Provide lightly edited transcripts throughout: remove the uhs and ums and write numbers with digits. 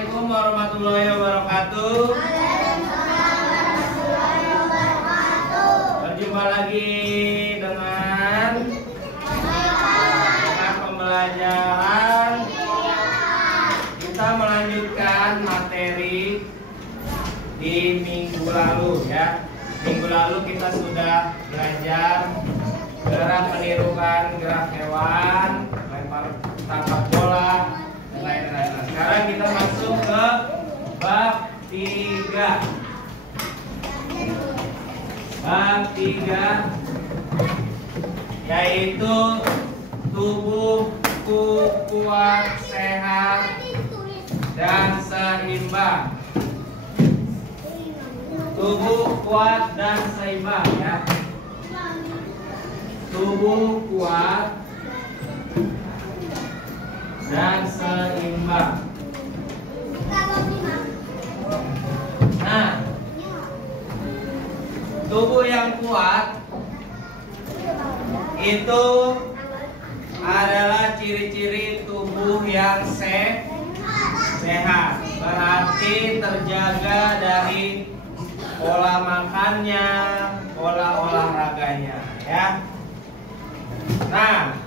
Assalamualaikum warahmatullahi wabarakatuh. Berjumpa lagi dengan pembelajaran. Kita melanjutkan materi di minggu lalu ya. Minggu lalu kita sudah belajar gerak menirukan gerak hewan, lempar tangkap bola, dan lain-lain. Sekarang kita masuk ke bab 3. Bab 3 yaitu tubuhku kuat, sehat, dan seimbang. Tubuh kuat dan seimbang ya. Tubuh kuat dan seimbang. Nah, tubuh yang kuat itu adalah ciri-ciri tubuh yang sehat. Berarti terjaga dari pola makannya, pola olahraganya ya. Nah,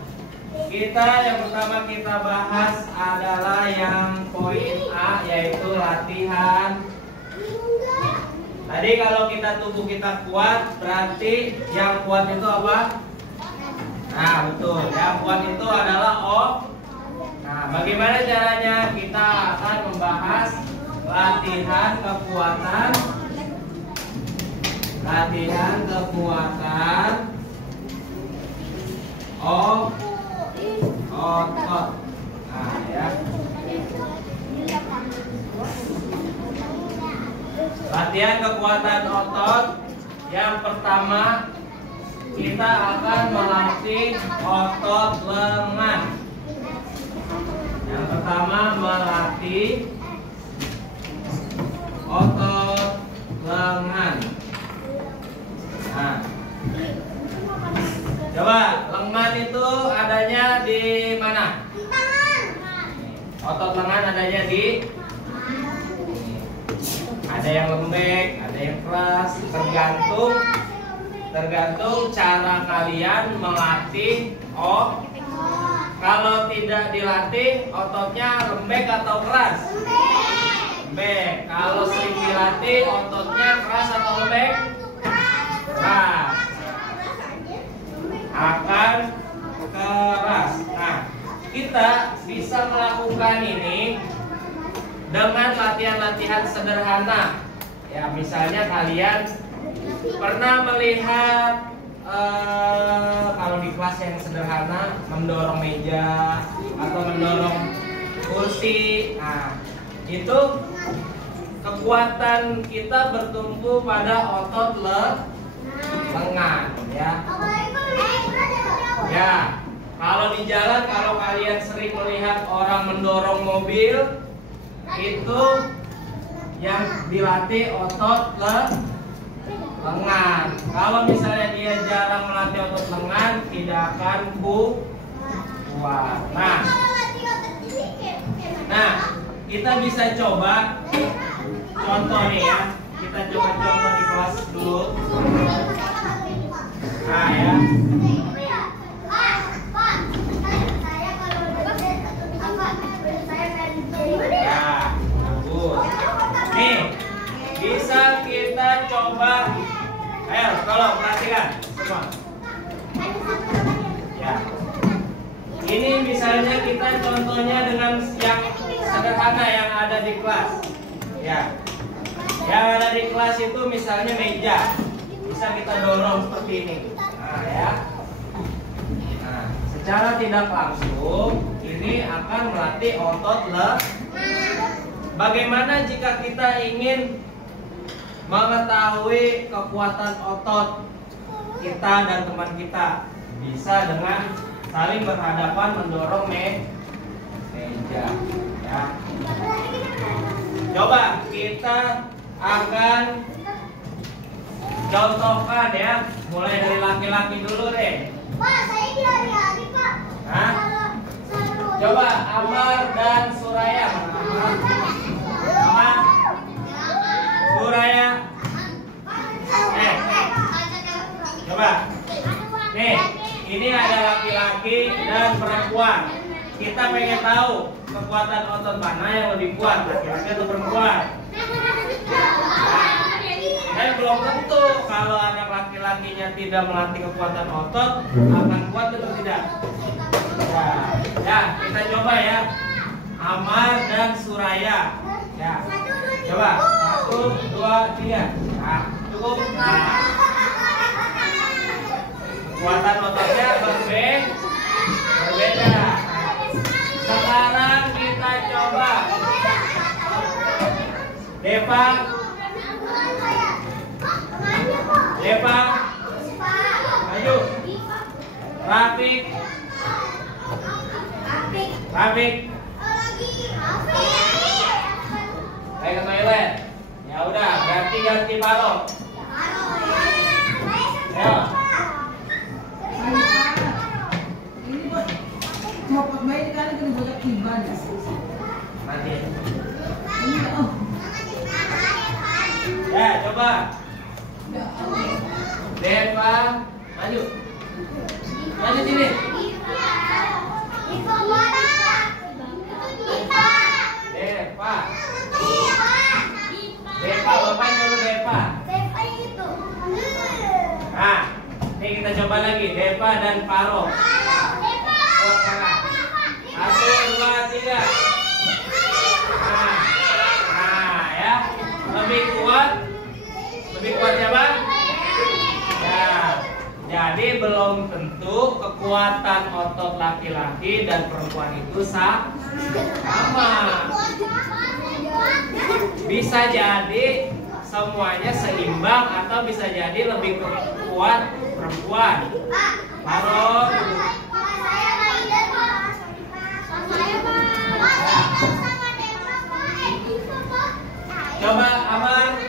yang pertama kita bahas adalah yang poin A, yaitu latihan. Tadi kalau tubuh kita kuat, berarti yang kuat itu apa? Nah, betul. Yang kuat itu adalah Nah, bagaimana caranya? Kita akan membahas latihan kekuatan. Latihan kekuatan otot. Nah, ya. Latihan kekuatan otot. Yang pertama, kita akan melatih otot lengan. Yang pertama, melatih otot lengan. Nah, coba lengan itu adanya di mana? Di tangan. Otot lengan adanya di ada yang lembek, ada yang keras, tergantung cara kalian melatih. Kalau tidak dilatih, ototnya lembek atau keras? Lembek. Kalau sering dilatih, ototnya keras atau lembek? Keras. Akan keras. Nah, kita bisa melakukan ini dengan latihan-latihan sederhana. Ya, misalnya kalian pernah melihat kalau di kelas yang sederhana mendorong meja atau mendorong kursi. Nah, itu kekuatan kita bertumpu pada otot lengan ya. Ya, kalau di jalan, kalau kalian sering melihat orang mendorong mobil, itu yang dilatih otot lengan. Kalau misalnya dia jarang melatih otot lengan, tidak akan kuat. Nah, kita bisa coba contoh nih ya. Kita coba contoh di kelas dulu. Nah ya. Ya, bagus. Nih, bisa kita coba. Ayo, kalau perhatikan semua. Ya. Ini misalnya kita contohnya dengan yang sederhana yang ada di kelas. Ya. Yang ada di kelas itu misalnya meja. Bisa kita dorong seperti ini. Nah, ya. Nah, secara tidak langsung ini akan melatih otot lengan. Bagaimana jika kita ingin mengetahui kekuatan otot kita dan teman kita? Bisa dengan saling berhadapan mendorong meja ya. Coba kita akan contohkan ya, mulai dari laki-laki dulu deh. Pak, saya dilari-lari, Pak. Hah? Coba Amar dan Suraya. perempuan. Kita pengen tahu kekuatan otot mana yang lebih kuat, laki-laki atau perempuan. Dan belum tentu kalau anak laki-lakinya tidak melatih kekuatan otot akan kuat atau tidak. Ya, kita coba ya. Amar dan Suraya. Ya, coba 1, 2, 3. Nah, cukup. Nah. Kekuatan ototnya berbeda. Sekarang kita coba Deva, ayo. Rafik. Baik ke toilet. Ya udah, ganti Paro. Ya. Ini buat copot bayi kali kena buat tiban. Nanti. Ini oh. Ya, coba. Deva, maju. Maju sini. Deva, Bapak nyuruh Deva. Nah, ini kita coba lagi Deva dan Paro. Kuat kanan. 1, 2, 3. Nah, ya. Lebih kuat siapa? Ya. Jadi belum tentu kekuatan otot laki-laki dan perempuan itu sama. Bisa jadi semuanya seimbang atau bisa jadi lebih kuat perempuan. Paro. Coba Amar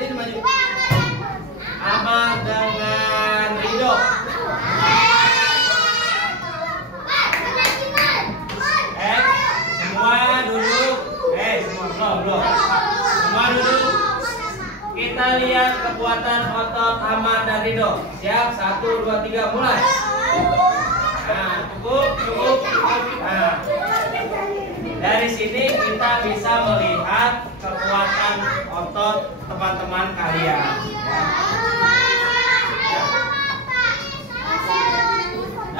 dengan Amar dengan Rido. Semua duduk. Belum. Semua duduk. Kita lihat kekuatan otot Amar dan Rido. Siap? 1, 2, 3, mulai. Nah, cukup. Nah, dari sini kita bisa melihat kekuatan otot teman-teman kalian.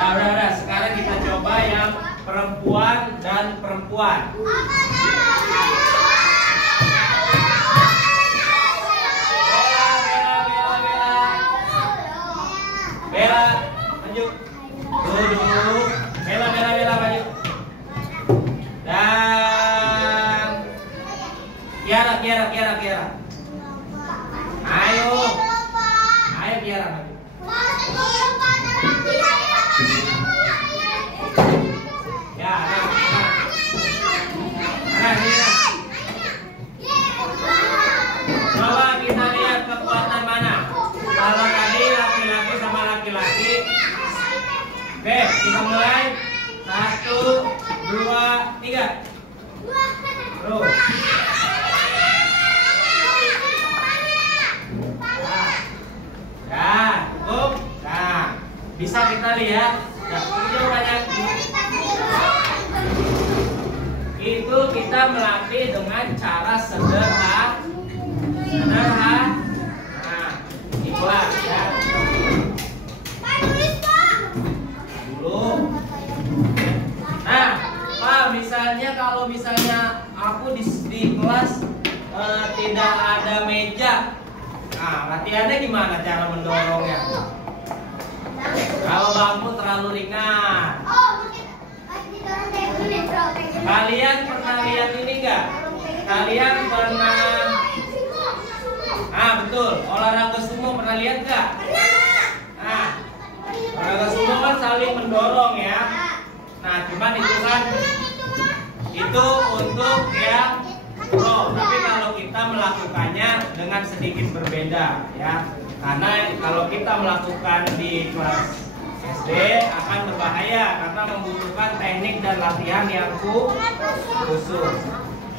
Nah, udah. Sekarang kita coba yang perempuan dan perempuan. Bella, maju. Duduk. Bella, maju. Dan Kiara. Ayo Kiara maju. Ya, coba kita lihat kekuatan mana. Kalau tadi laki-laki sama laki-laki. Oke, kita mulai. 1, 2, 3. Terus. Nah, cukup. Nah, bisa kita lihat. Itu kita melatih dengan cara sederhana. Nah, itulah ya. Dulu. Nah, Pak, kalau misalnya aku di kelas tidak ada meja. Nah, latihannya gimana cara mendorongnya? Kalau bangku terlalu ringan. Kalian pernah lihat ini enggak? Kalian pernah betul, olahraga sumo pernah lihat enggak? Nah, olahraga sumo kan saling mendorong ya. Nah, cuman itu kan itu untuk yang pro, tapi kalau kita melakukannya dengan sedikit berbeda ya. Karena kalau kita melakukan di kelas SD akan berbahaya karena membutuhkan teknik dan latihan yang khusus.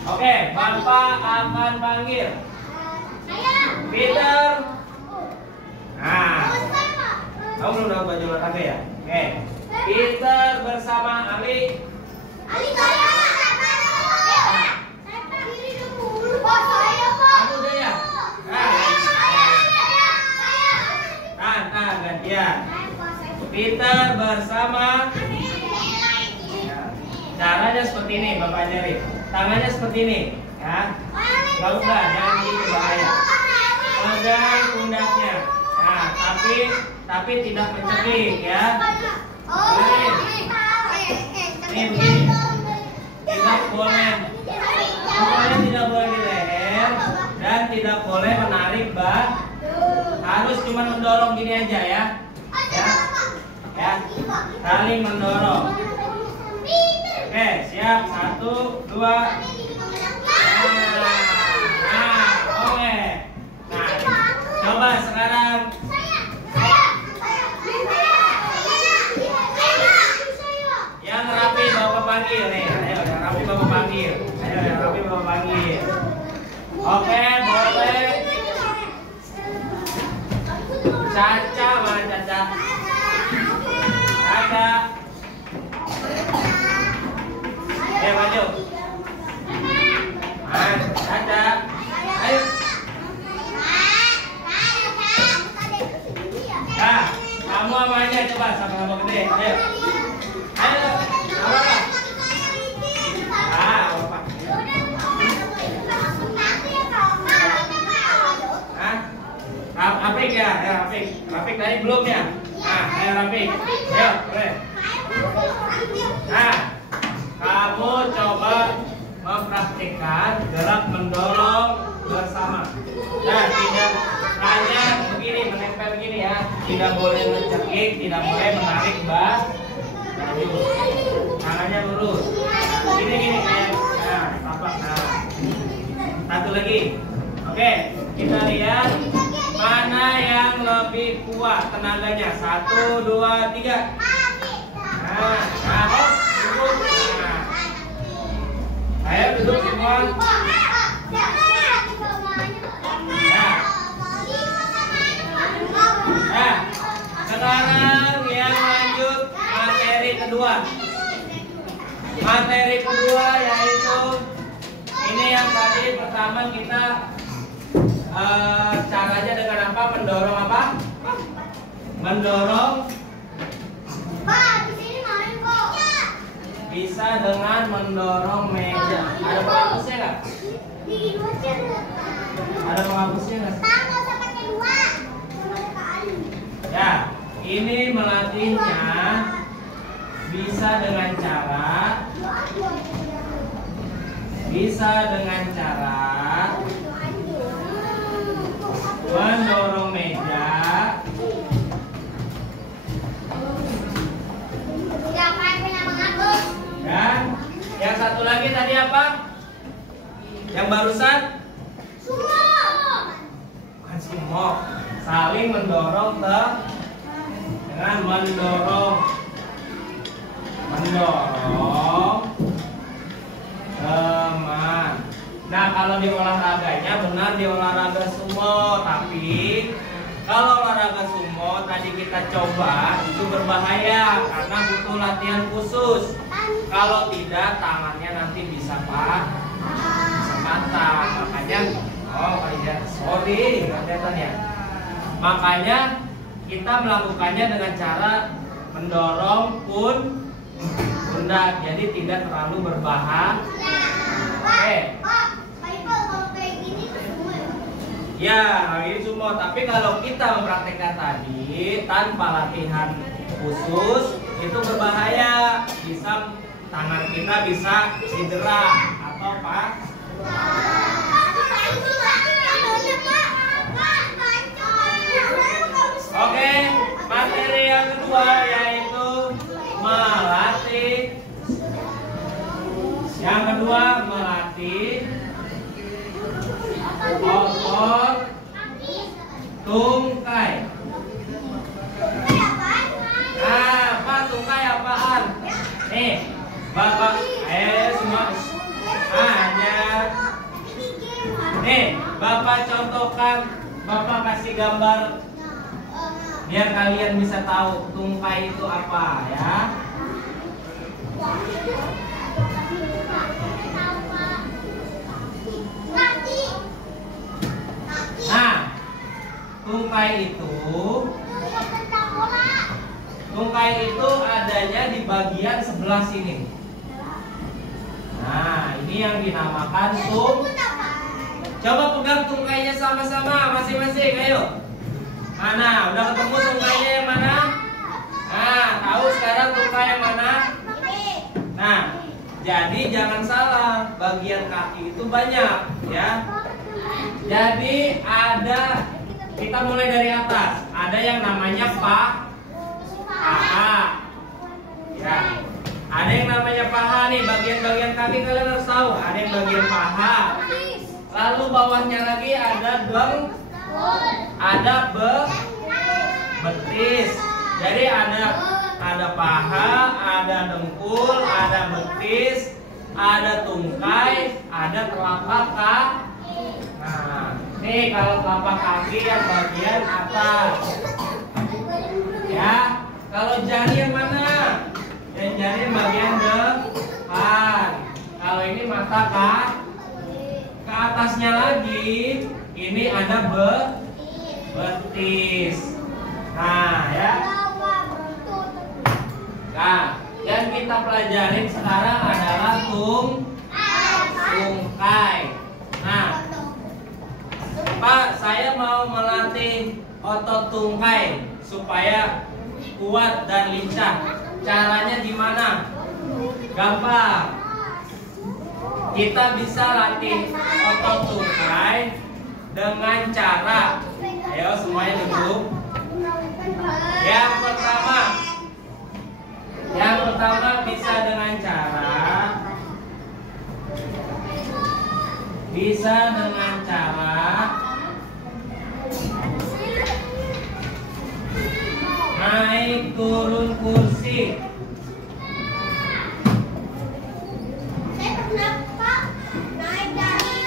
Oke, Bapak akan panggil Peter. Nah, kamu belum dapat baju olahraga ya? Oke, Peter bersama Ali. Ali saya. Kamu udah ya? Nah, gantian. Peter bersama. Caranya seperti ini, Bapak ajarin. Tangannya seperti ini, ya. Gak usah, jangan begitu bahaya. Pegang pundaknya. Nah, tapi tidak mencekik, ya. Ini begini. Tidak boleh. Pokoknya tidak boleh di leher dan tidak boleh menarik harus cuma mendorong gini aja ya. Ya. Saling mendorong. Oke, siap. 1, 2. Oke. Nah, coba sekarang. Yang rapi Bapak panggil nih. Ayo, yang rapi Bapak panggil. Oke, boleh. Caca, mana Caca? Caca. Maju. Caca. Ayo. Nah, kamu apanya coba sama-sama gede. Ayo. Ayo. Apa? Bapak. Rapik ya, Rapik tadi belum ya? Nah, ayo Rapik. Ayo, boleh. Nah, kamu coba mempraktikkan gerak mendorong bersama. Nah, tidak hanya begini, menempel begini ya. Tidak boleh mencekik, tidak boleh menarik baju. Tangannya lurus. Gini kayak. Nah, tapak. Nah. Satu lagi. Oke, kita lihat mana yang lebih kuat tenaganya. 1, 2, 3. Nah, duduk. Ayo duduk semua. Nah, sekarang yang lanjut materi kedua. Materi kedua yaitu ini yang tadi pertama kita caranya dengan apa? Mendorong apa? Mendorong. Bisa dengan mendorong meja. Ada penghapusnya nggak? Ada penghapusnya nggak? Ya, ini melatihnya bisa dengan cara mendorong meja. Dan yang satu lagi tadi apa? Yang barusan? Bukan sumo. Saling mendorong dengan mendorong teman. Nah, kalau di olahraganya benar di olahraga sumo, tapi kalau olahraga sumo tadi kita coba itu berbahaya karena butuh latihan khusus. Kalau tidak tangannya nanti bisa patah. Makanya kelihatan ya. Makanya kita melakukannya dengan cara mendorong pundak, jadi tidak terlalu berbahaya. Oke. Ya, ini sumo. Tapi kalau kita mempraktekkan tadi tanpa latihan khusus itu berbahaya. Tangan kita bisa cedera atau Oke, materi yang kedua yaitu melatih. Yang kedua melatih otot tungkai. Bapak contohkan, Bapak kasih gambar biar kalian bisa tahu tungkai itu apa ya. Nah, tungkai itu adanya di bagian sebelah sini. Nah, ini yang dinamakan Coba pegang tungkainya sama-sama masing-masing, ayo. Mana? Udah ketemu tungkainya yang mana? Nah, tahu sekarang tungkai yang mana? Nah, jadi jangan salah, bagian kaki itu banyak ya. Jadi kita mulai dari atas. Ada yang namanya paha. Ya. Ada yang namanya paha nih, bagian-bagian kaki kalian harus tahu. Ada yang bagian paha. Lalu bawahnya lagi ada betis. Jadi ada paha, ada dengkul, ada betis, ada tungkai, ada telapak kaki. Nah, nih kalau telapak kaki yang bagian atas. Ya, kalau jari yang mana? Yang jari bagian depan. Kalau ini mata ke atasnya lagi, ini ada betis. Nah, ya. Nah, yang kita pelajarin sekarang adalah tungkai. Nah, Pak, saya mau melatih otot tungkai supaya kuat dan lincah. Caranya gimana? Gampang. Kita bisa latih otot tungkai dengan cara, ayo semuanya duduk. Yang pertama bisa dengan cara naik turun kursi. Saya pernah Pak naik dari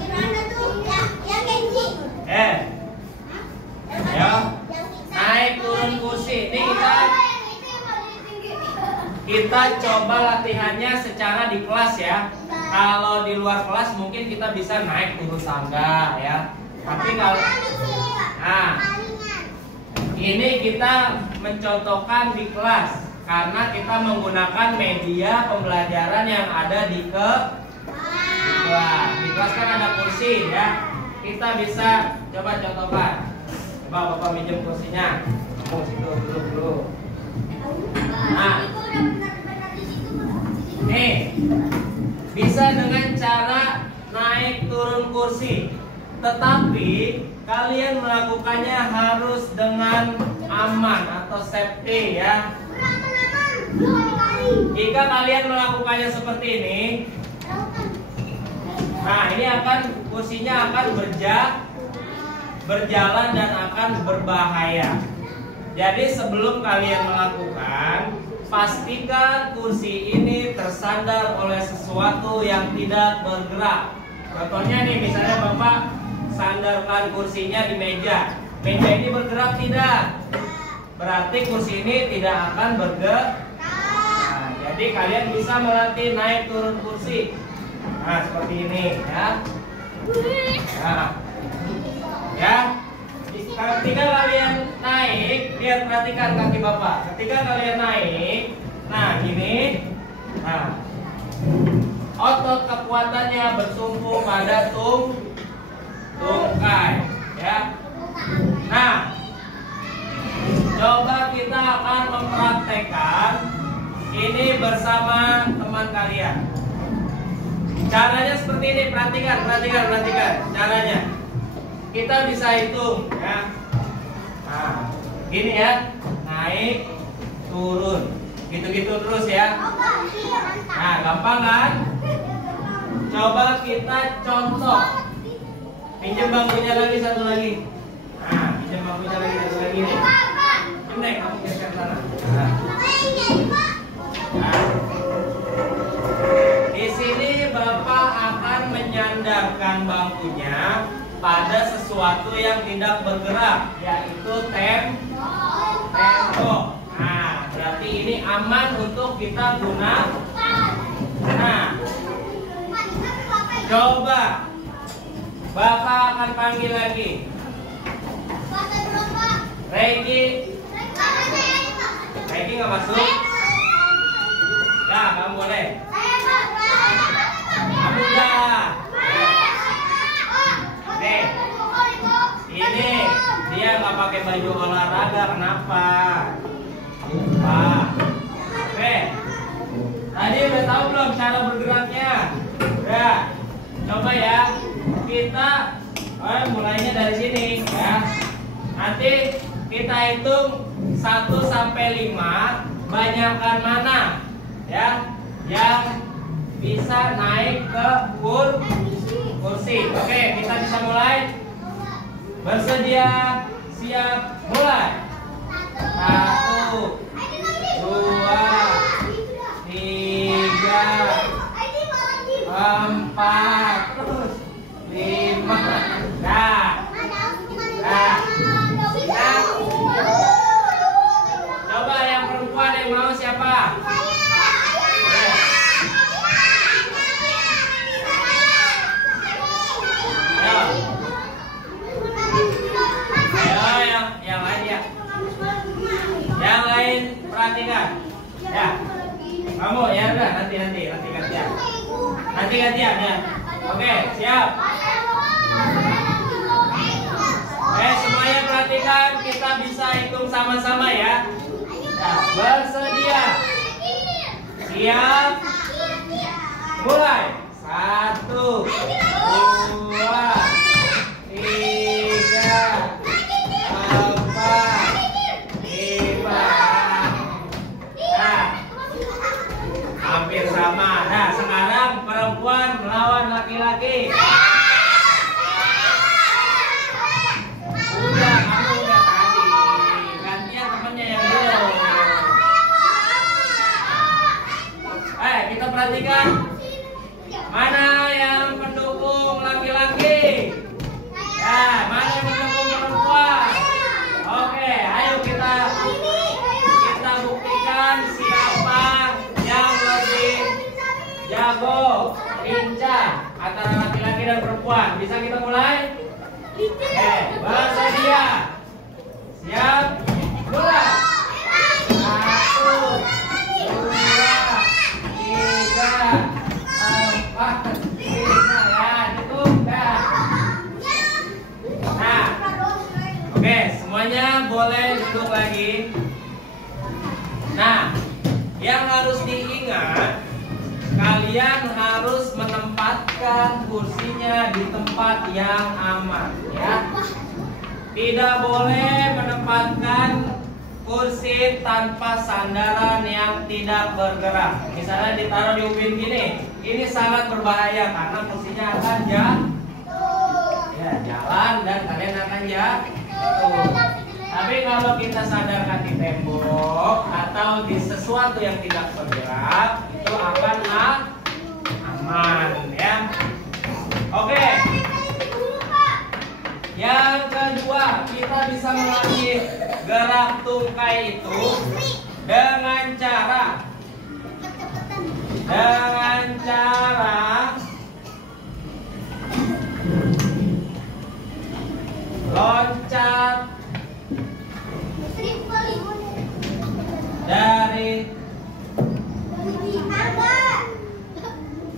gimana tuh? Yang gengsi. Ya. Naik turun kursi. Ini kita coba latihannya secara di kelas ya. Kalau di luar kelas mungkin kita bisa naik turun tangga ya. Tapi kalau ini kita mencontohkan di kelas karena kita menggunakan media pembelajaran yang ada di kelas. Di kelas kan ada kursi ya. Kita bisa coba contohkan. Coba Bapak minjem kursinya. Kamu situ dulu. Nah, nih bisa dengan cara naik turun kursi. Tetapi kalian melakukannya harus dengan aman atau safety ya. Jika kalian melakukannya seperti ini, nah ini kursinya akan berjalan dan akan berbahaya. Jadi sebelum kalian melakukan, pastikan kursi ini tersandar oleh sesuatu yang tidak bergerak. Contohnya nih, misalnya Bapak sandarkan kursinya di meja. Meja ini bergerak tidak? Berarti kursi ini tidak akan bergerak. Nah, jadi kalian bisa melatih naik turun kursi. Nah, seperti ini ya. Nah, ya. Ketika kalian naik, lihat perhatikan kaki Bapak. Ketika kalian naik, nah gini. Nah, otot kekuatannya bertumpu pada tungkai ya. Nah, coba kita akan mempraktekkan ini bersama teman kalian. Caranya seperti ini, perhatikan caranya. Kita bisa hitung ya. Nah, gini ya, naik, turun, gitu-gitu terus ya. Nah, gampang kan? Coba kita contoh. Pinjam bangkunya lagi satu lagi. Nah, pinjam bangkunya lagi satu lagi nih. Nek, kamu geser sana. Nah. Di sini Bapak akan menyandarkan bangkunya pada sesuatu yang tidak bergerak, yaitu tembok. Nah, berarti ini aman untuk kita gunakan. Nah, coba Bapak akan panggil lagi. Regi nggak masuk? Ya, kamu boleh. Kamu udah. Nih, ini dia nggak pakai baju olahraga, kenapa? Oke. Tadi udah tahu belum cara bergeraknya? Ya, coba ya. Kita mulainya dari sini ya. Nanti kita hitung 1 sampai 5, banyakkan mana ya yang bisa naik ke kursi. Oke, kita bisa mulai. Bersedia, siap, mulai. 1, 2, 3, 4, 5. Nah. Coba yang perempuan yang mau siapa? Ayo, yang lain ya. Yang lain perhatikan. Ya. Kamu ya udah nanti gantian. Nanti gantian ya. Oke, siap. Semuanya perhatikan, kita bisa hitung sama-sama ya. Nah, bersedia, siap, mulai. 1, 2, 3, 4, 5. Nah, hampir sama. Nah, sekarang perempuan melawan laki-laki. Kita perhatikan mana yang pendukung laki-laki, ya, mana yang pendukung perempuan. Oke, ayo kita buktikan siapa yang lebih jago lincah antara laki-laki dan perempuan. Bisa kita mulai? Oke, bersedia, siap, mulai. 1, 2, 3, 4, 5 ya, cukup dah. Nah, oke, semuanya boleh duduk lagi. Nah, yang harus diingat, kalian harus menempatkan kursinya di tempat yang aman ya. Tidak boleh menempatkan kursi tanpa sandaran yang tidak bergerak. Misalnya ditaruh di ubin gini, ini sangat berbahaya karena kursinya akan jalan dan kalian akan jatuh. Tapi kalau kita sandarkan di tembok atau di sesuatu yang tidak bergerak, itu akan aman ya. Oke. Yang kedua, kita bisa melatih gerak tungkai itu dengan cara loncat dari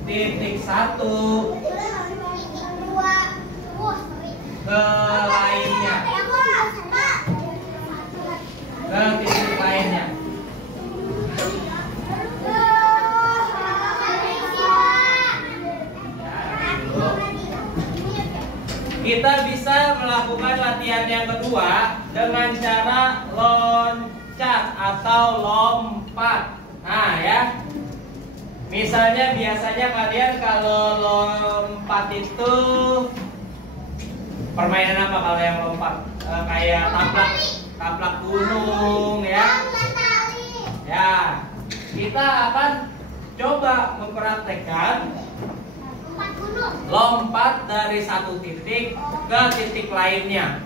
titik 1 ke lainnya, ke titik lainnya. Kita bisa melakukan latihan yang kedua dengan cara loncat atau lompat. Nah ya, misalnya biasanya kalian kalau lompat itu permainan apa kalau yang lompat? Kayak taplak gunung ya. Ya, kita akan coba mempraktekkan lompat dari satu titik ke titik lainnya.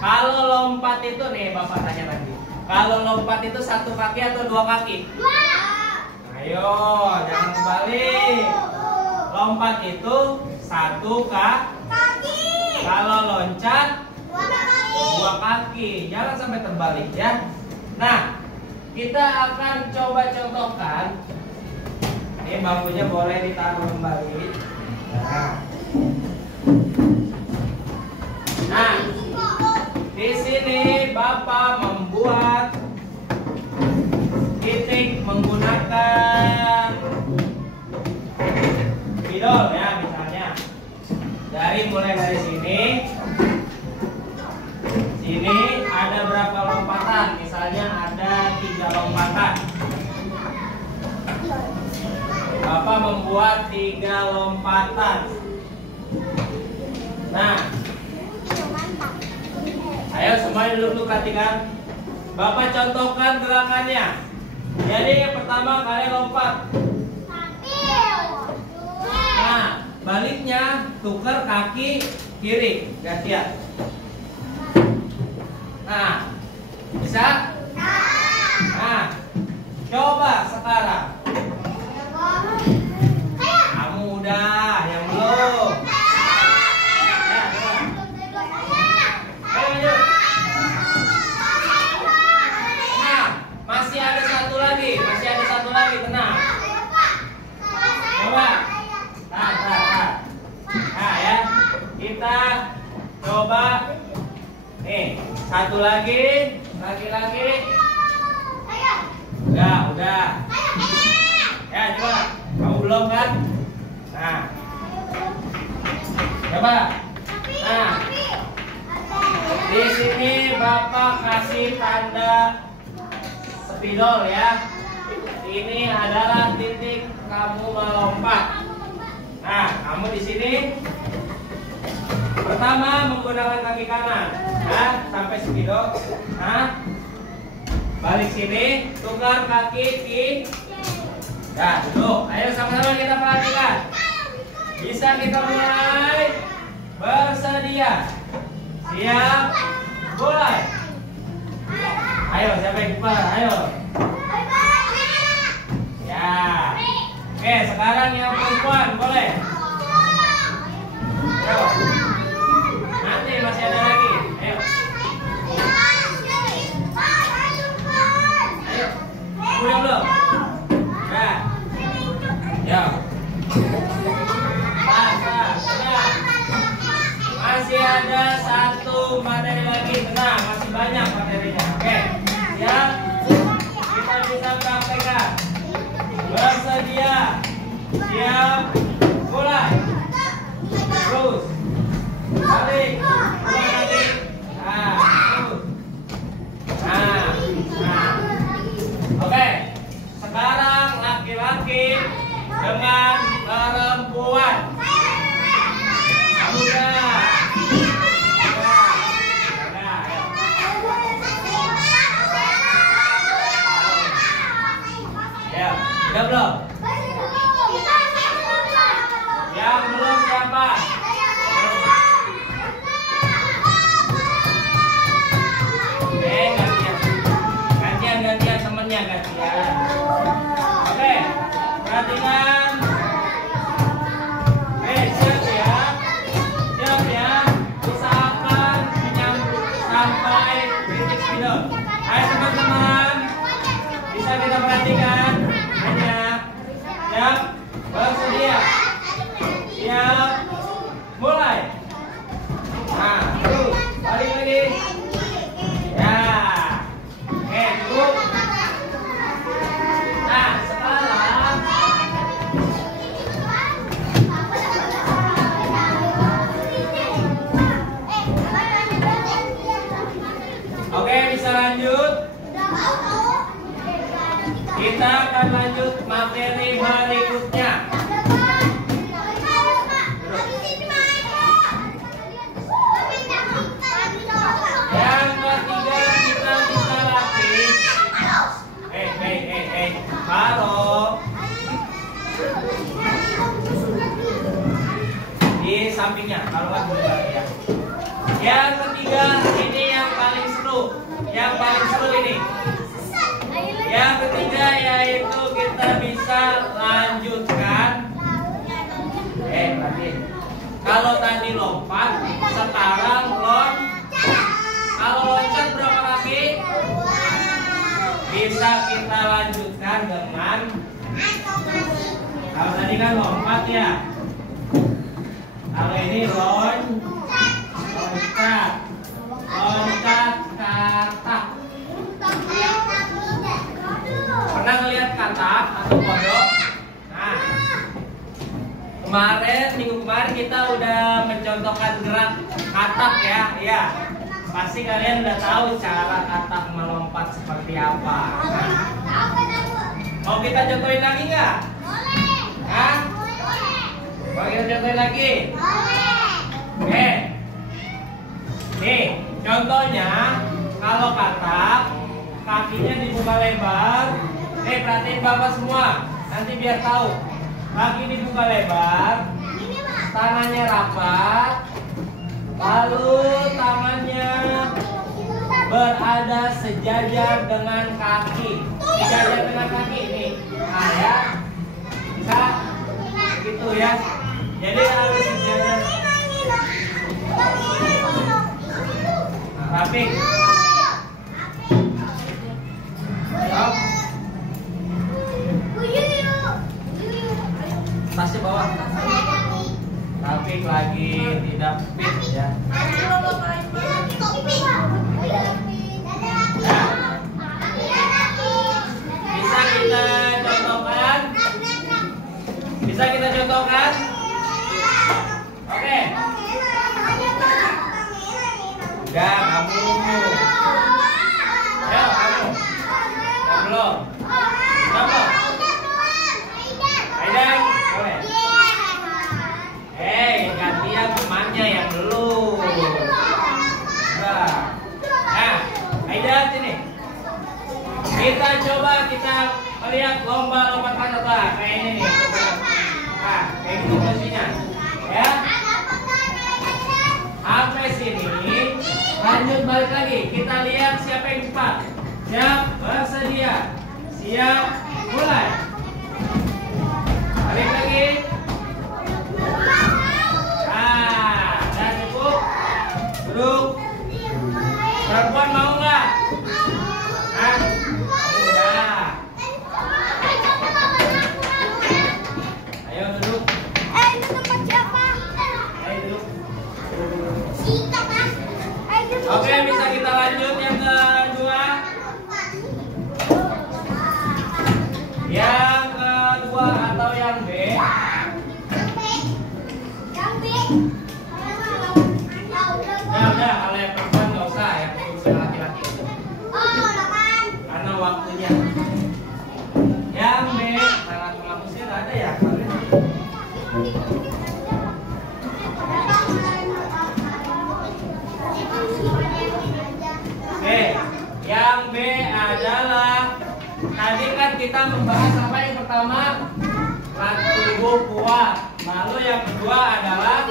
Kalau lompat itu nih, Bapak tanya lagi. Kalau lompat itu satu kaki atau dua kaki? Ayo, jangan kembali. Lompat itu satu kaki. Kalau loncat dua kaki. Jangan sampai terbalik ya. Nah, kita akan coba contohkan. Ini bangkunya boleh ditaruh kembali. Nah, di sini Bapak membuat titik menggunakan spidol ya, misalnya. Mulai dari sini. Sini ada berapa lompatan? Misalnya ada 3 lompatan. Bapak membuat 3 lompatan. Nah, ayo semuanya duduk perhatikan. Bapak contohkan gerakannya. Jadi yang pertama kalian lompat. Nah, baliknya tukar kaki kiri, gantian. Nah, bisa? Nah, coba sekarang. Kamu udah, yang belum. Ya, coba. Ayo. Nah, masih ada satu lagi, tenang. Coba. Nah ya, kita coba. Nih, satu lagi. Ya, udah. Ya, coba. Kamu belum kan? Nah. Coba. Nah. Di sini Bapak kasih tanda spidol ya. Ini adalah titik kamu melompat. Nah, kamu di sini pertama menggunakan kaki kanan, nah, sampai spidol. Nah, balik sini, tukar kaki kiri. Nah, duduk. Ayo sama-sama kita perhatikan. Bisa kita mulai. Bersedia. Siap. Mulai. Ayo, siapa yang keluar? Ayo. Ya. Oke, sekarang yang perempuan boleh. Ayo. Nanti masih ada lagi. Ayo. Ayo. Udah belum? Nah. Ya. Masih ada satu materi lagi. Tenang, masih banyak materinya. Oke. Siap. Kita bisa praktekkan. Bersedia. Siap. Mulai. Terus. Balik. Mulai lagi. Nah, terus. Nah. Oke. Sekarang laki-laki dengan perempuan. Udah. Ya, udah belum? sampingnya. Kalau nggak juga ya. Yang ketiga ini yang paling seru. Yang paling seru ini. Yang ketiga yaitu kita bisa lanjutkan. Berarti kalau tadi lompat, sekarang loncat. Kalau loncat berapa kaki? Bisa kita lanjutkan dengan. Kalau tadi kan lompat ya. Kalau ini loncat, katak. Pernah ngelihat katak atau kodok? Nah, minggu kemarin kita udah mencontohkan gerak katak ya. Iya, pasti kalian udah tahu cara katak melompat seperti apa. Mau kita contohin lagi nggak? Hah? Mau kita contohin lagi? Oke. Nih, contohnya kalau katak kakinya dibuka lebar. Perhatiin Bapak semua. Nanti biar tahu. Kaki dibuka lebar. Tangannya rapat. Lalu tangannya berada sejajar dengan kaki. Sejajar dengan kaki nih. Nah ya. Bisa? Gitu ya. Jadi harus sejajar. Nah, rapi. Tasnya bawah. Rapik lagi, tidak fit ya. Bisa kita contohkan? Bisa kita contohkan? Oke. Udah, kamu. Ayo, kamu. Belum. Coba. Aida, boleh. Gantian temannya yang belum. Nah, Aida sini. Kita coba melihat lomba lompatan terbang kayak ini nih. Nah, kayak gitu posisinya. Ya. Sampai sini. Lanjut balik lagi. Kita lihat siapa yang cepat. Siap, bersedia. Siap, mulai. Balik lagi. Nah, dan cukup. Duduk. Perempuan mau nggak? Nah, udah. Ayo duduk. Itu tempat siapa? Ayo duduk. Sikat, Mas. Oke, bisa kita lanjut yang kedua. Yang kedua atau yang B? Udah, kalau yang perempuan nggak usah ya, khusus laki-laki. Karena waktunya. Yang B, sangat pengapusnya nggak ada ya? Oke, yang B adalah tadi kan kita membahas apa yang pertama? Tubuh kuat. Lalu yang kedua adalah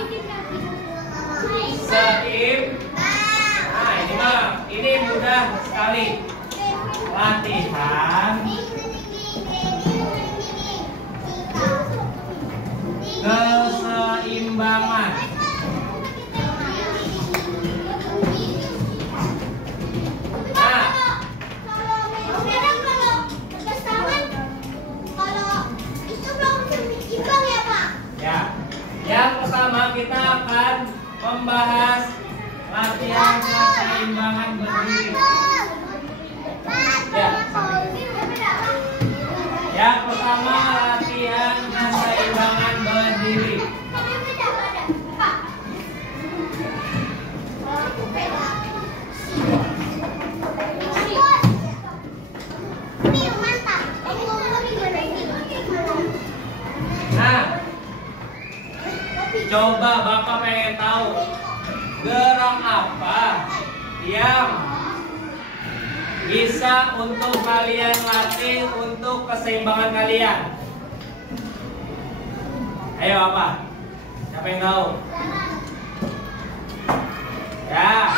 ini mudah sekali. Latihan keseimbangan. Yang pertama kita akan membahas latihan keseimbangan berdiri. Ya. Yang pertama latihan keseimbangan berdiri. Nah, coba Bapak pengen tahu gerak apa yang bisa untuk kalian latih untuk keseimbangan kalian. Ayo apa? Siapa yang tahu? Ya.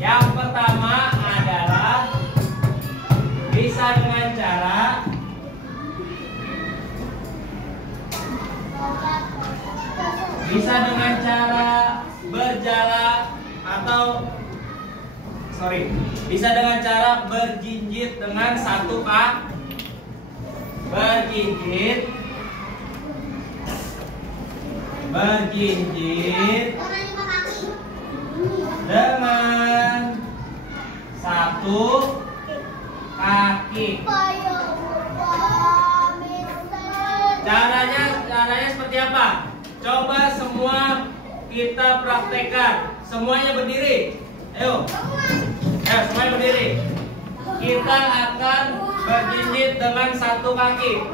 Yang pertama adalah bisa dengan cara berjalan atau bisa dengan cara berjinjit dengan satu kaki. Berjinjit dengan satu kaki. Caranya seperti apa? Coba semua kita praktekkan. Semuanya berdiri. Ayo, semuanya berdiri. Kita akan berjinjit dengan satu kaki.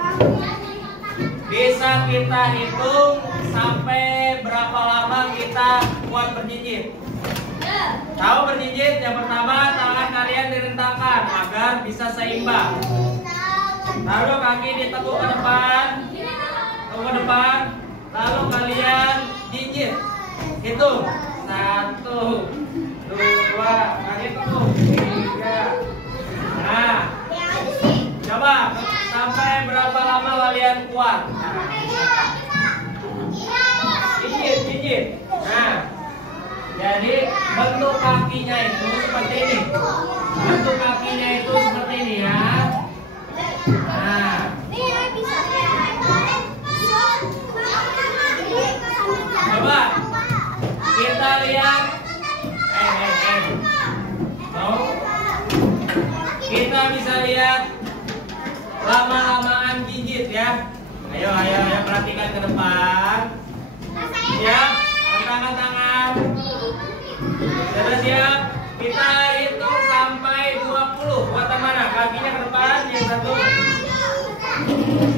Bisa kita hitung sampai berapa lama kita kuat berjinjit. Tahu berjinjit? Yang pertama, tangan kalian direntangkan agar bisa seimbang. Taruh kaki ditekuk ke depan, lalu kalian jinjit. Hitung 1, 2, kalian tekuk 3. Nah, coba sampai berapa lama kalian kuat? Jinjit. Nah, jadi bentuk kakinya itu seperti ini. Ya. Nah, coba kita lihat. Kita bisa lihat lama-lamaan jinjit ya. Ayo perhatikan ke depan. Siap, angkat tangan. Sudah siap? Kita hitung sampai 20. Buatan mana? Kakinya ke depan, yang satu.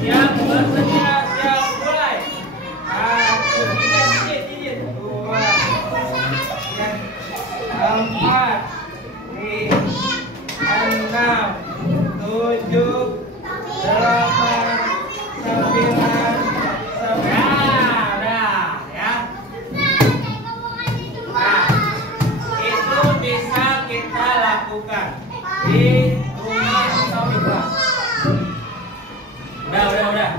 Siap, bersedia, siap, mulai. Jinjit. 2, 4, 6, 7, 8, 9, 10. Ya. Nah, itu bisa kita lakukan di rumah atau di kelas. Udah.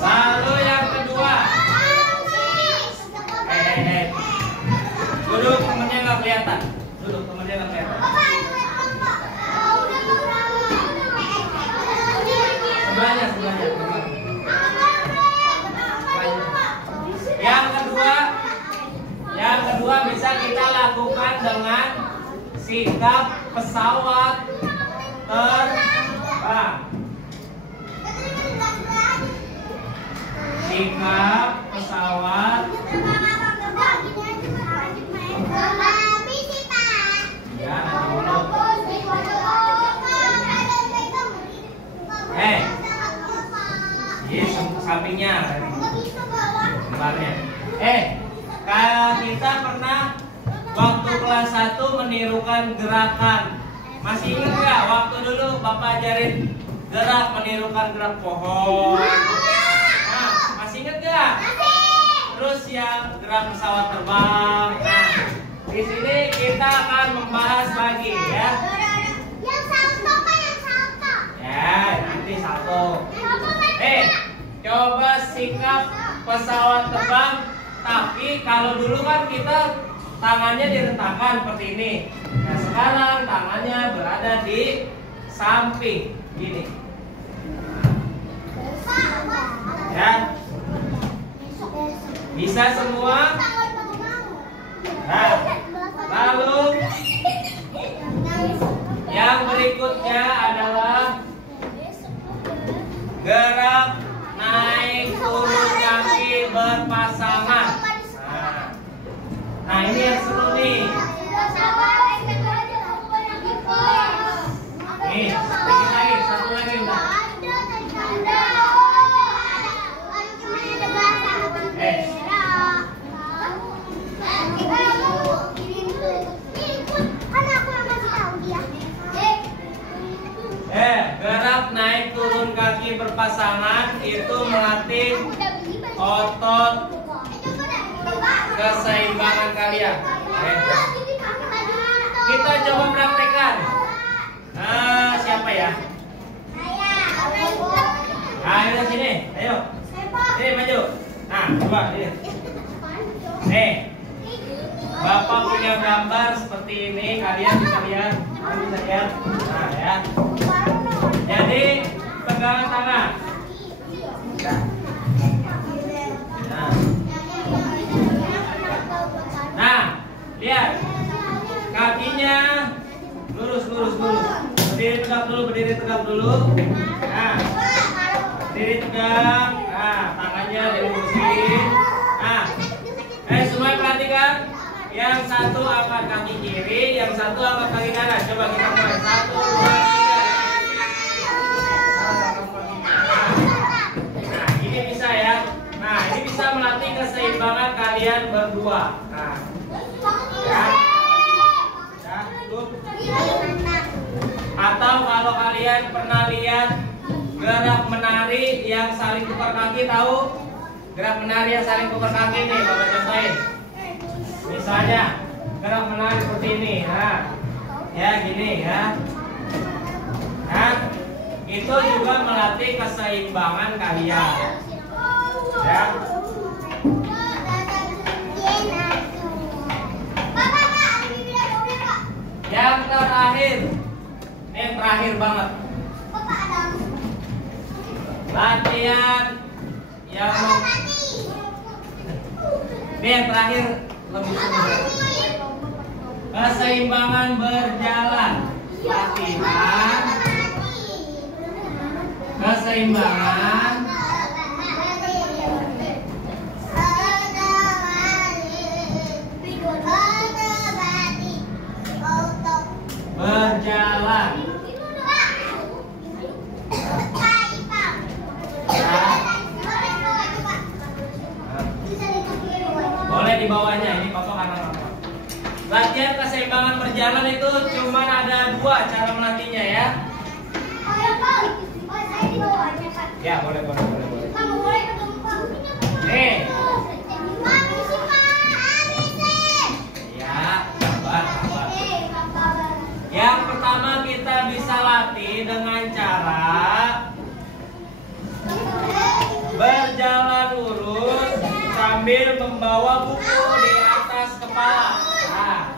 Lalu yang kedua. Duduk, temennya nggak kelihatan. Sebelahnya. Yang kedua bisa kita lakukan dengan sikap pesawat terbang. Sikap pesawat. Sampingnya, kembarnya. Kita pernah waktu kelas 1 menirukan gerakan. Masih ingat nggak waktu dulu Bapak ajarin gerak menirukan gerak pohon? Nah, masih ingat nggak? Terus yang gerak pesawat terbang. Nah, di sini kita akan membahas lagi ya. Yang salto kan yang salto. Ya, nanti salto. Coba sikap pesawat terbang. Tapi kalau dulu kan kita tangannya direntangkan seperti ini. Nah, sekarang tangannya berada di samping gini. Ya. Bisa semua? Nah, lalu yang berikutnya adalah gerak naik turun kaki berpasangan. Nah, ini yang seru nih. Nih, satu lagi udah. Gerak naik turun kaki berpasangan itu melatih otot keseimbangan kalian. Kita coba praktekkan. Nah, siapa ya? Ayo sini, ayo. Sini maju. Nah, coba lihat. Nih, Bapak punya gambar seperti ini. Kalian bisa lihat. Nah, ya. Jadi pegangan tangan. Nah, lihat. Kakinya lurus. Berdiri tegak dulu. Nah, berdiri tegak. Nah, tangannya dilurusin. Nah, semua perhatikan. Yang satu angkat kaki kiri, yang satu angkat kaki kanan. Coba kita mulai. 1, 2, 3. Nah, ini bisa ya. Nah, ini bisa melatih keseimbangan kalian berdua. Nah, ya. Atau kalau kalian pernah lihat gerak menari yang saling tukar kaki, tahu? Gerak menari yang saling tukar kaki nih, Bapak contohin. Misalnya gerak menari seperti ini, nah, ya gini ya. Nah, itu juga melatih keseimbangan kalian. Ya. Yang terakhir, ini yang terakhir banget. Latihan yang ini yang terakhir lebih mudah. Keseimbangan berjalan. Latihan keseimbangan berjalan. Boleh di bawahnya, ini pokok karena apa? Latihan keseimbangan berjalan itu cuma ada 2 cara melatihnya ya. Ya, boleh. Nih. Ya, sabar. Yang pertama kita bisa latih dengan cara berjalan lurus sambil membawa buku di atas kepala. Nah.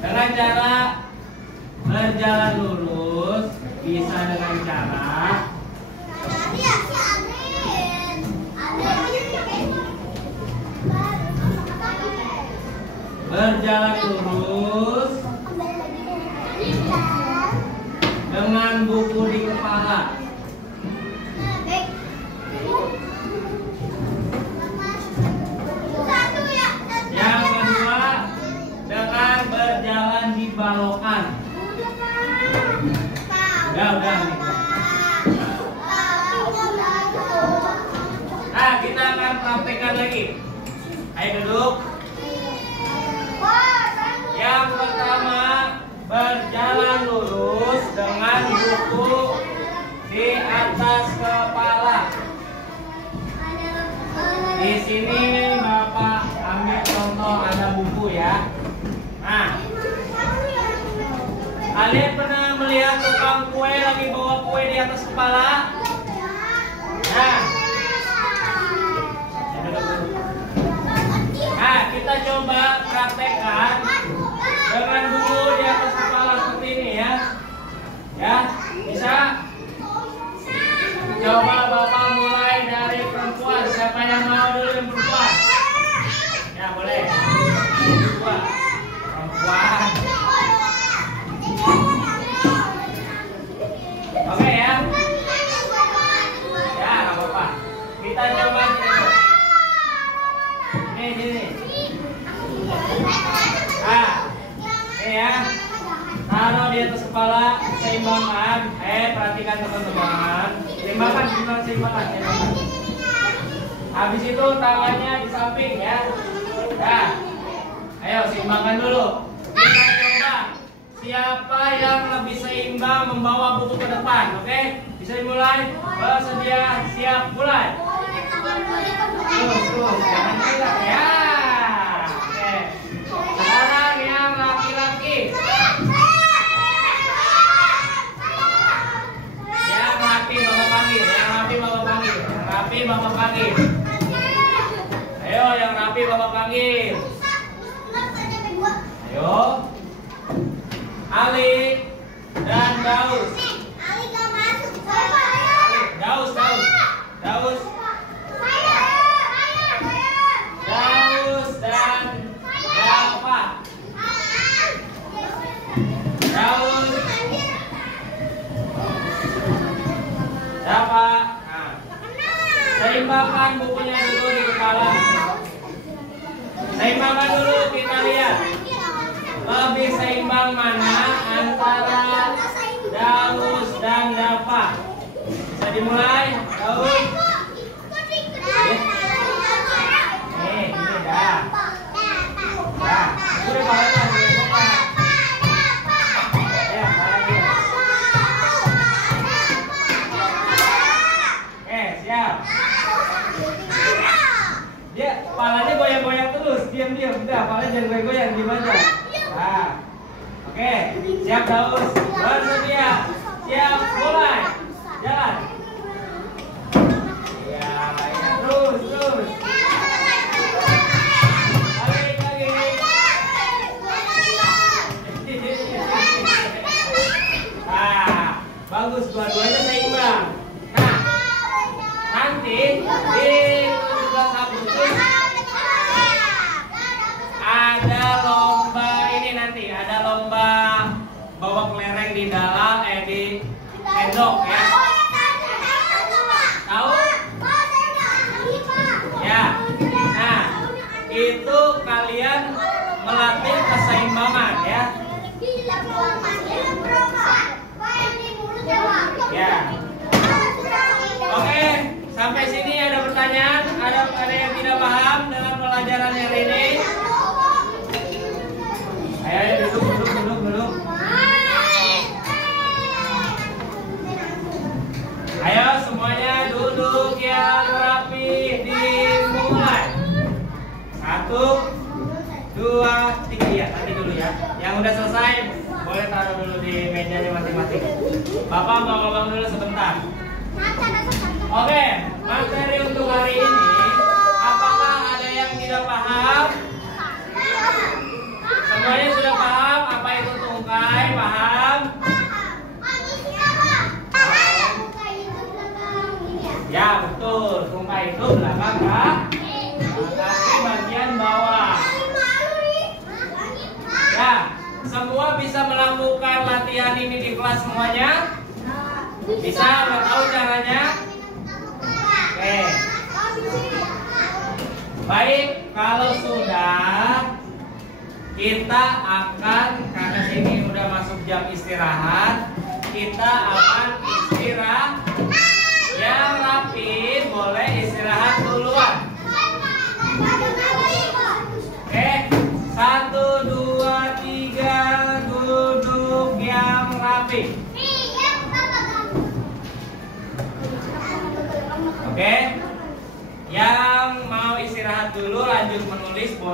Dengan cara berjalan lurus bisa dengan cara berjalan lurus dengan buku di kepala. Yang kedua dengan berjalan di balokan. Udah. Nah, kita akan praktekkan lagi. Ayo duduk. Yang pertama berjalan lurus dengan buku di atas kepala. Di sini Bapak ambil contoh ada buku ya. Nah, kalian pernah melihat tukang kue lagi bawa kue di atas kepala? Nah, kita coba praktekkan dengan buku di atas kepala seperti ini ya. Ya, bisa? Coba Bapak mulai dari perempuan. Siapa yang mau dulu yang perempuan? Ya, boleh. Perempuan. Oke ya. Ya, nggak apa-apa. Kita coba sini. Nah, ini ya. Taruh di atas kepala, seimbangkan. Perhatikan teman-teman. Seimbangkan. Habis itu tangannya di samping ya. Nah, ayo seimbangkan dulu. Kita coba siapa yang lebih seimbang membawa buku ke depan. Oke, bisa dimulai. Bersedia, siap, mulai. Terus, jangan gerak ya. Oke. Sekarang yang laki-laki. Yang rapi bapak panggil, yang rapi bapak panggil, yang rapi bapak panggil. Ayo, yang rapi bapak panggil. Ayo. Ali dan Daus. Ali gak masuk. Daus. Daus dan Dava. Daus. Dava. Nah, seimbangkan bukunya dulu di kepala. Seimbangkan dulu, kita lihat. Lebih seimbang mana antara Daus dan Dava? Bisa dimulai, Daus. Ini dah. Ya, sudah palanya. Ya, palanya. Siap. Dia palanya goyang-goyang terus, diam-diam. Udah, palanya jangan goyang-goyang, diam aja. Nah, oke, siap Daus, bersedia, siap, mulai, jalan. Ya, terus. Balik lagi. Nah, bagus, dua-duanya seimbang. Nah, nanti di 17 Agustus ada lomba ini, nanti ada lomba bawa kelereng di dalam di endok ya. Tahu? Ya. Nah, itu kalian melatih keseimbangan ya. Ya. Oke, sampai sini ada pertanyaan? Ada yang tidak paham dengan pelajaran hari ini? Ayo duduk. Ayo semuanya duduk yang rapi, dimulai. 1, 2, 3 ya, nanti dulu ya. Yang udah selesai boleh taruh dulu di mejanya masing-masing. Bapak mau ngomong dulu sebentar. Oke, materi untuk hari ini, apakah ada yang tidak paham? Semuanya sudah paham apa itu tungkai? Paham? Ya betul, tungkai itu belakang kaki bagian bawah. Ya, semua bisa melakukan latihan ini di kelas semuanya? Bisa? Udah tahu caranya? Oke. Baik, kalau sudah, kita akan, karena sini udah masuk jam istirahat, kita akan istirahat. Yang rapi boleh istirahat duluan. Oke, 1, 2, 3, duduk yang rapi. Oke, yang mau istirahat dulu lanjut menulis boleh.